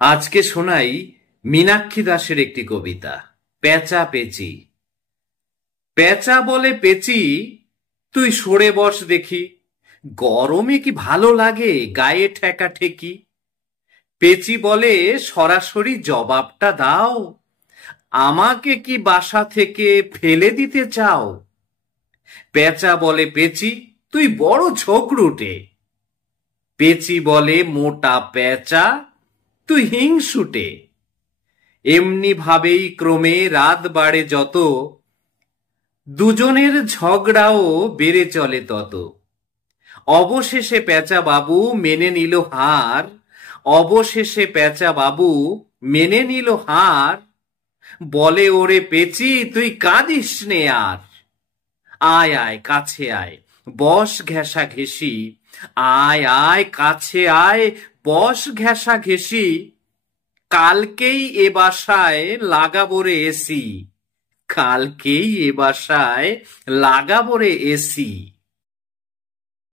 আজকে শোনাই মীনাক্ষী দাসের একটি কবিতা, পেঁচা পেঁচি। পেঁচা বলে পেঁচি, তুই সরে বস দেখি, গরমে কি ভালো লাগে গায়ে ঠেকা ঠেকি। পেঁচি বলে সরাসরি জবাবটা দাও, আমাকে কি বাসা থেকে ফেলে দিতে চাও? পেঁচা বলে পেঁচি, তুই বড় ছোকরুটে। পেঁচি বলে মোটা পেঁচা, তুই হিংসুটে। এমনি ভাবেই ক্রমে রাত বাড়ে যত, দুজনের ঝগড়াও বেড়ে চলে তত। অবশেষে পেঁচা বাবু মেনে নিল হার, অবশেষে পেঁচা বাবু মেনে নিল হার। বলে ওরে পেঁচি, তুই কাঁদিস নে আর, আয় আয় কাছে আয় বস ঘেঁষা ঘেঁষি। আয় আয় কাছে আয় বস ঘেঁষা ঘেঁষি। কালকেই এ বাসায় লাগাবো রে এসি, কালকেই এ বাসায় লাগাবো রে এসি।